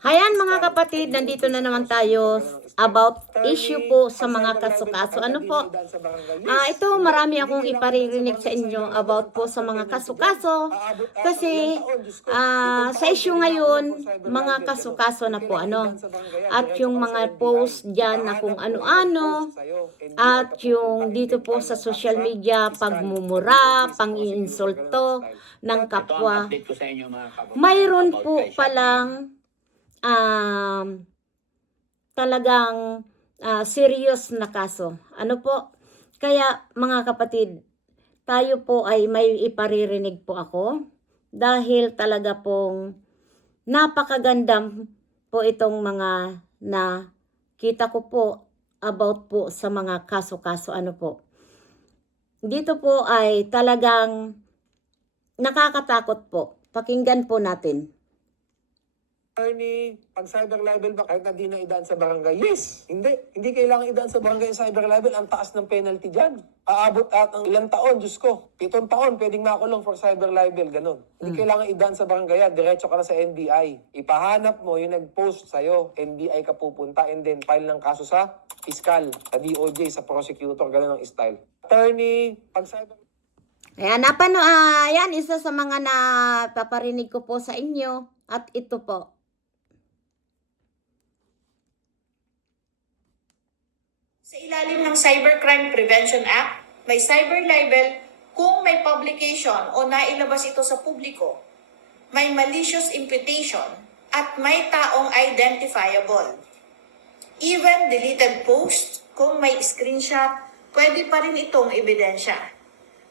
Hayan mga kapatid, nandito na naman tayo about issue po sa mga kaso-kaso. Ano po? Ito marami akong iparirinig sa inyo about po sa mga kaso-kaso. Kasi sa issue ngayon, mga kaso-kaso na po ano. At yung mga post dyan na kung ano-ano. At yung dito po sa social media, pagmumura, pang-iinsulto ng kapwa. Mayroon po palang talagang serious na kaso. Ano po? Kaya mga kapatid, tayo po ay may iparirinig po ako dahil talaga pong napakagandang po itong mga nakita ko po about po sa mga kaso-kaso. Ano po? Dito po ay talagang nakakatakot po. Pakinggan po natin. Attorney, pag cyber libel ba kahit na di na idaan sa barangay? Yes! Hindi kailangan idaan sa barangay yung cyber libel. Ang taas ng penalty dyan. Aabot at ang ilang taon, Diyos ko. 7 taon, pwedeng makulong for cyber libel, ganun. Hindi kailangan idaan sa barangay. Diretso ka na sa NBI. Ipahanap mo yung nag-post sa'yo. NBI ka pupunta and then file ng kaso sa piskal, sa DOJ, sa prosecutor, ganun ang style. Attorney, pag cyber... Ayan, yan, isa sa mga napaparinig ko po sa inyo. At ito po. Sa ilalim ng Cybercrime Prevention Act, may cyber libel kung may publication o nailabas ito sa publiko, may malicious imputation, at may taong identifiable. Even deleted post, kung may screenshot, pwede pa rin itong ebidensya.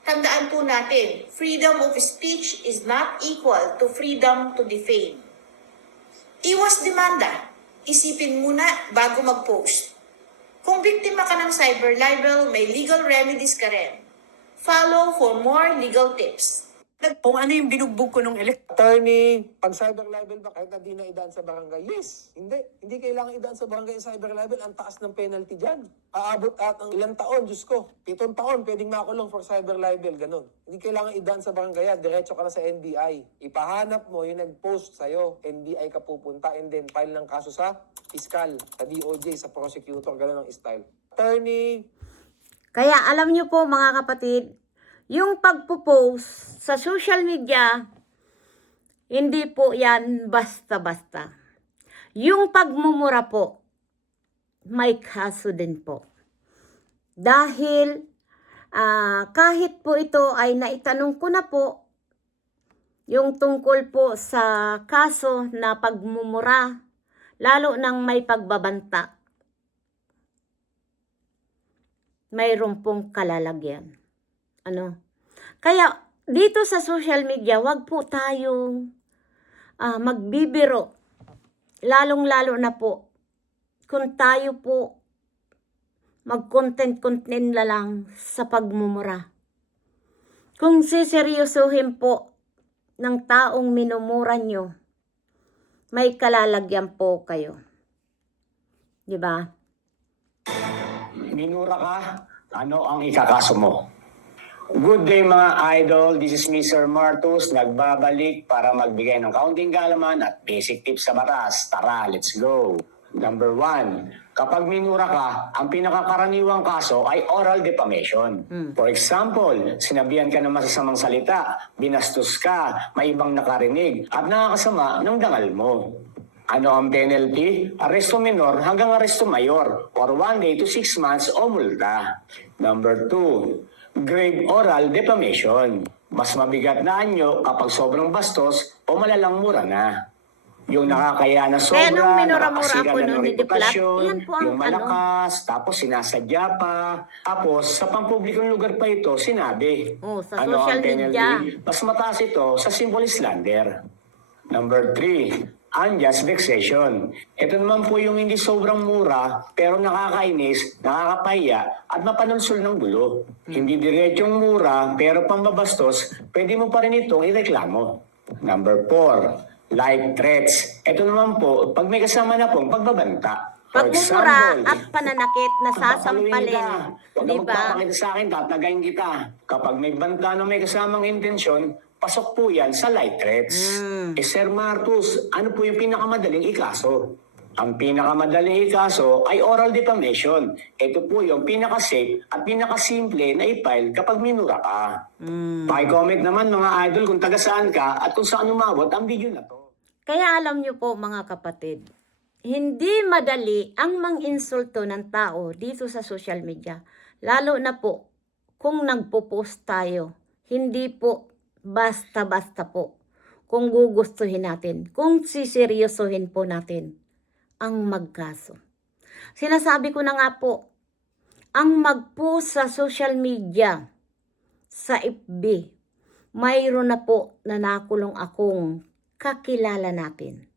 Tandaan po natin, freedom of speech is not equal to freedom to defame. Iwas demanda. Isipin muna bago mag-post. Kung biktima ka ng cyber libel, may legal remedies ka rin. Follow for more legal tips. Kung ano yung binugbog ko nung Attorney, pag cyber libel ba kahit na di na idaan sa barangay? Yes! Hindi kailangan idaan sa barangay yung cyber libel. Ang taas ng penalty dyan. Aabot at ang ilang taon, Diyos ko. 7 taon, pwedeng makulong for cyber libel, ganun. Hindi kailangan idaan sa barangay. Diretso ka na sa NBI. Ipahanap mo yung nag-post sa'yo. NBI ka pupunta and then file ng kaso sa piskal, sa DOJ, sa prosecutor, ganun ang style. Attorney. Kaya alam nyo po mga kapatid, yung pagpo-post sa social media, hindi po yan basta-basta. Yung pagmumura po, may kaso din po. Dahil kahit po ito ay naitanong ko na po, yung tungkol po sa kaso na pagmumura, lalo nang may pagbabanta, mayroon pong kalalagyan. Kaya dito sa social media, wag po tayong magbibiro. Lalong-lalo na po kung tayo po mag-content na lang sa pagmumura. Kung siseryosohin po ng taong minumura nyo, may kalalagyan po kayo. Diba? Minura ka, ano ang ikakaso mo? Good day mga idol, this is Mr. Martus, nagbabalik para magbigay ng kaunting kaalaman at basic tips sa batas. Tara, let's go! Number 1, kapag minura ka, ang pinakakaraniwang kaso ay oral defamation. For example, sinabihan ka ng masasamang salita, binastos ka, may ibang nakarinig, at nakakasama ng dangal mo. Ano ang penalty? Aresto minor hanggang aresto mayor or 1 day to 6 months o multa. Number 2, grave oral defamation. Mas mabigat na anyo kapag sobrang bastos o malalang mura na. Yung nakakaya na sobra, nakakasira na ng reputasyon, yung malakas, tapos sinasadya pa, tapos sa pampublikong lugar pa ito sinabi. Sa Ano social ang penalty? media. Mas mataas ito sa simple slander. Number 3, unjust vexation. Ito naman po yung hindi sobrang mura, pero nakakainis, nakakapahiya, at mapanulsul ng gulo. Hindi diretsong mura, pero pambabastos, pwede mo pa rin itong ireklamo. Number 4, life threats. Ito naman po, pag may kasama na pong pagbabanta. Pagmumura at pananakit na sasampalin. Huwag Di ka ba? magpapakita sa akin, tatagayin kita. Kapag may banta na may kasamang intensyon, pasok po yan sa light threats. Sir Martus, ano po yung pinakamadaling ikaso? Ang pinakamadaling ikaso ay oral defamation. Ito po yung pinaka-safe at pinaka-simple na i-file kapag minura ka. Paki-comment naman mga idol kung taga saan ka at kung saan umabot ang video na to. Kaya alam niyo po mga kapatid, hindi madali ang mang-insulto ng tao dito sa social media. Lalo na po kung nagpo-post tayo. Hindi po basta-basta po kung gugustuhin natin, kung siseryosohin po natin ang magkaso. Sinasabi ko na nga po, ang mag-post sa social media, sa FB, mayroon na po na nakulong akong kakilala natin.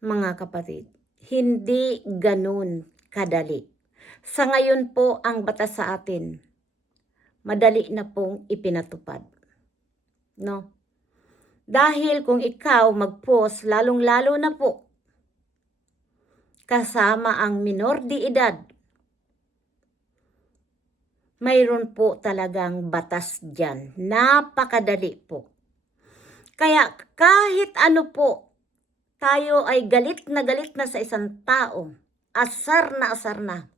Mga kapatid, hindi ganun kadali. Sa ngayon po ang batas sa atin, madali na pong ipinatupad. No? Dahil kung ikaw mag-post, lalong-lalo na po, kasama ang minor de edad, mayroon po talagang batas dyan. Napakadali po. Kaya kahit ano po, tayo ay galit na sa isang tao, asar na,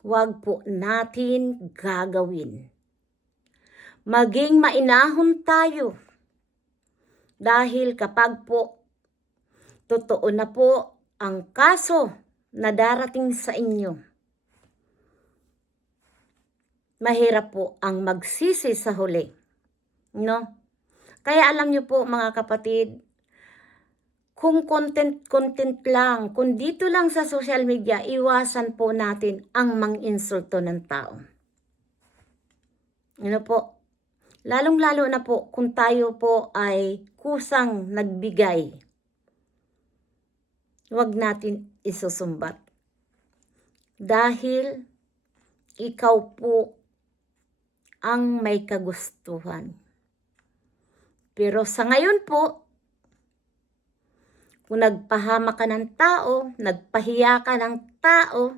huwag po natin gagawin. Maging mainahon tayo. Dahil kapag po, totoo na po ang kaso na darating sa inyo, mahirap po ang magsisi sa huli. No? Kaya alam niyo po mga kapatid, kung content lang, kung dito lang sa social media, iwasan po natin ang mang-insulto ng tao. Ano po? Lalong-lalo na po kung tayo po ay kusang nagbigay. Huwag natin isusumbat. Dahil ikaw po ang may kagustuhan. Pero sa ngayon po, kung nagpahama ka ng tao, nagpahiya ka ng tao,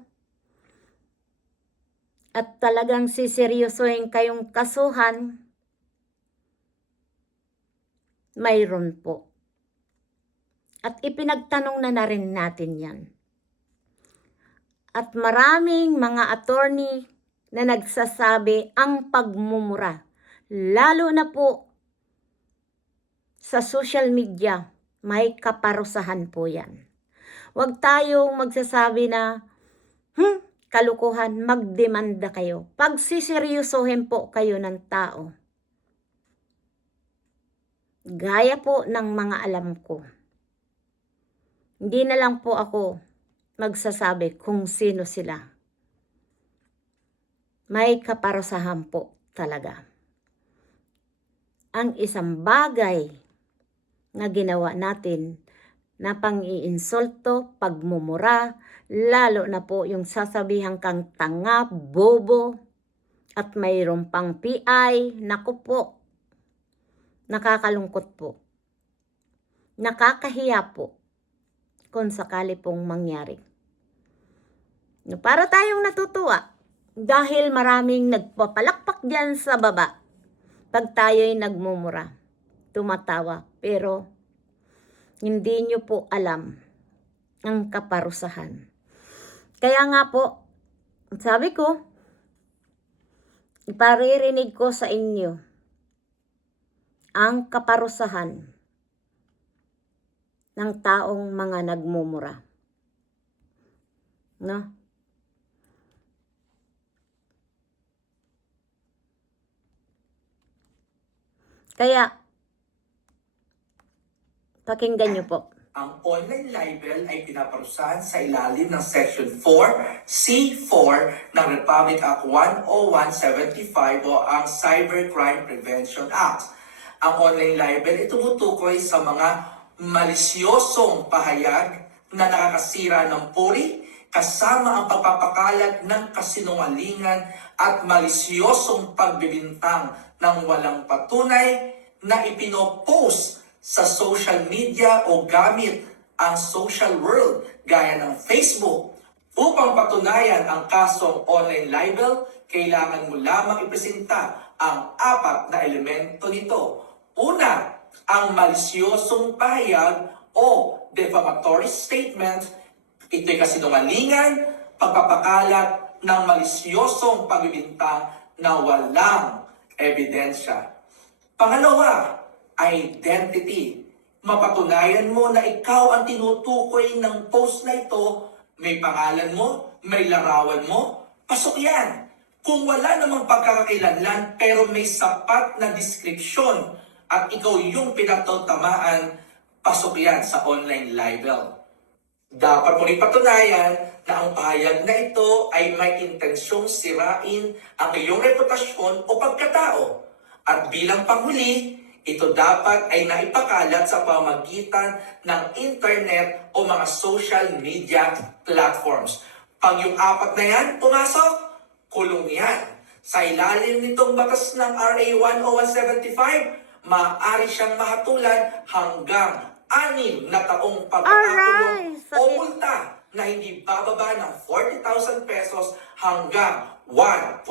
at talagang siseryosohin kayong kasuhan, mayroon po. At ipinagtanong na rin natin yan. At maraming mga attorney na nagsasabi ang pagmumura, lalo na po sa social media, may kaparusahan po yan. Huwag tayong magsasabi na, kalukuhan, magdemanda kayo. Pag siseryosohin po kayo ng tao, gaya po ng mga alam ko, hindi na lang po ako magsasabi kung sino sila. May kaparusahan po talaga. Ang isang bagay na ginawa natin na pang-iinsulto, pagmumura, lalo na po yung sasabihan kang tanga, bobo, at mayroon pang PI, naku po, nakakalungkot po. Nakakahiya po kung sakali pong mangyari. Para tayong natutuwa dahil maraming nagpapalakpak diyan sa baba pag tayo'y nagmumura, tumatawa, pero hindi nyo po alam ang kaparusahan. Kaya nga po, sabi ko, iparirinig ko sa inyo ang kaparusahan ng taong mga nagmumura. No? Kaya, pakinggan nyo po. Ang online libel ay pinaparusahan sa ilalim ng Section 4C4 ng Republic Act 10175 o ang Cybercrime Prevention Act. Ang online libel ay tumutukoy sa mga malisyosong pahayag na nakakasira ng puri, kasama ang pagpapakalat ng kasinungalingan at malisyosong pagbibintang ng walang patunay na ipinopost sa social media o gamit ang social world gaya ng Facebook. Upang patunayan ang kasong online libel, kailangan mo lamang ipresenta ang 4 na elemento nito. Una, ang malisyosong pahayag o defamatory statement. Ito'y kasinungalingan, pagpapakalat ng malisyosong pagbibintang na walang ebidensya. Pangalawa, identity. Mapatunayan mo na ikaw ang tinutukoy ng post na ito, may pangalan mo, may larawan mo, pasok yan. Kung wala namang pagkakakilanlan pero may sapat na description at ikaw yung pinagtautamaan, pasok yan sa online libel. Dapat mo rin patunayan na ang pahayag na ito ay may intensyong sirain ang iyong reputasyon o pagkatao. At bilang panghuli, ito dapat ay naipakalat sa pamamagitan ng internet o mga social media platforms. Pag yung 4 na yan, pumasok, kulong yan. Sa ilalim nitong batas ng RA 10175, maaari siyang mahatulan hanggang 6 na taong pagkakakulong Alright, o sakit. multa na hindi bababa ng 40,000 pesos hanggang 1.5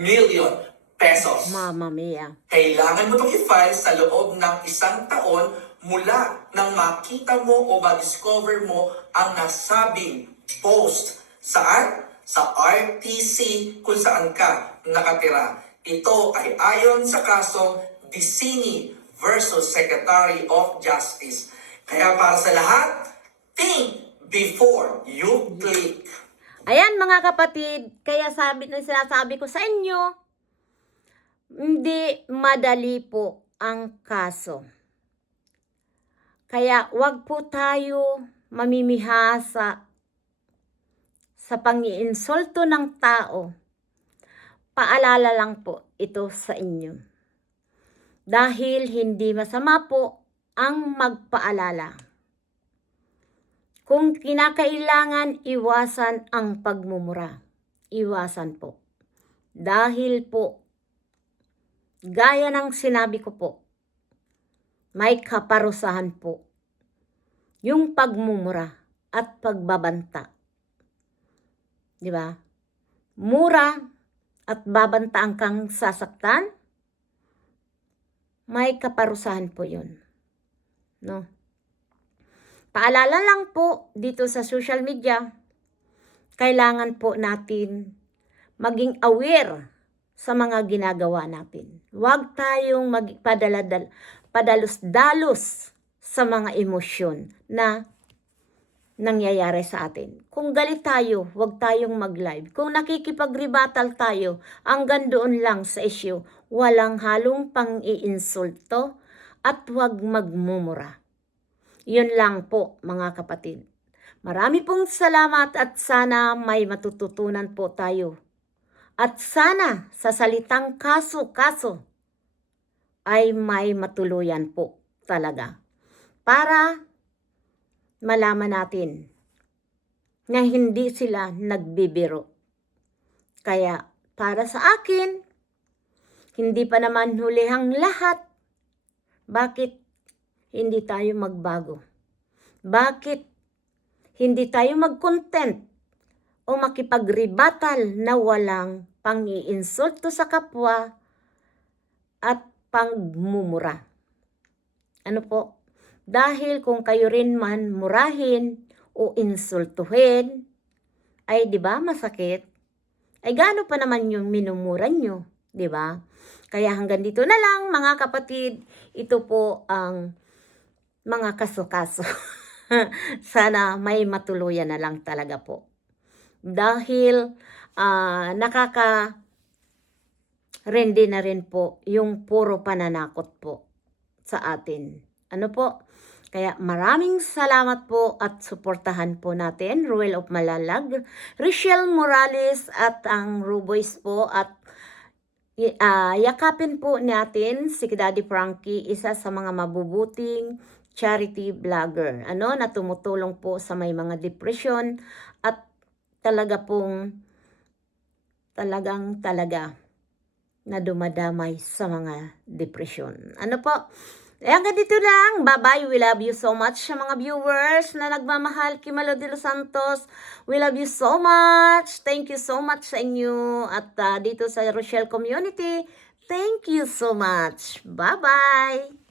million pesos. Mama mia. Kailangan mo itong i-file sa loob ng 1 taon mula nang makita mo o ma-discover mo ang nasabing post. Saan? Sa RTC kung saan ka nakatira. Ito ay ayon sa kasong Dicini versus Secretary of Justice. Kaya para sa lahat, think before you click. Ayan mga kapatid, kaya sinasabi ko sa inyo, hindi madali po ang kaso. Kaya wag po tayo mamimihasa sa pang-iinsulto ng tao. Paalala lang po ito sa inyo. Dahil hindi masama po ang magpaalala. Kung kinakailangan, iwasan ang pagmumura. Iwasan po. Dahil po, gaya ng sinabi ko po, may kaparusahan po yung pagmumura at pagbabanta. Di ba? Mura at babantaan kang sasaktan, may kaparusahan po yun. No? Paalala lang po dito sa social media, kailangan po natin maging aware sa mga ginagawa natin. Huwag tayong padalos-dalos sa mga emosyon na nangyayari sa atin. Kung galit tayo, huwag tayong mag-live. Kung nakikipag-rebuttal tayo, hanggang doon lang sa issue, walang halong pang-iinsulto at huwag magmumura. Yun lang po mga kapatid. Marami pong salamat at sana may matututunan po tayo. At sana sa salitang kaso ay may matuluyan po talaga. Para malaman natin na hindi sila nagbibiro. Kaya para sa akin, hindi pa naman hulihang lahat. Bakit hindi tayo magbago? Bakit hindi tayo mag-content o makipag-rebuttal na walang pang-iinsulto sa kapwa at pangmumura? Ano po? Dahil kung kayo rin man murahin o insultuhin, ay di ba masakit? Ay gaano pa naman yung minumura nyo, di ba? Kaya hanggang dito na lang mga kapatid, ito po ang mga kaso-kaso. Sana may matuluyan na lang talaga po. Dahil nakaka-rende na rin po yung puro pananakot po sa atin. Ano po? Kaya maraming salamat po at suportahan po natin Ruel of Malalag, Richelle Morales at ang Ruboys po at yakapin po natin si Daddy Frankie, isa sa mga mabubuting charity vlogger na tumutulong po sa may mga depression at talaga na dumadamay sa mga depression. Ano po? Hanggang dito lang. Bye-bye. We love you so much sa mga viewers na nagmamahal kay Malo de los Santos. We love you so much. Thank you so much sa inyo. At dito sa Rochelle Community, thank you so much. Bye-bye.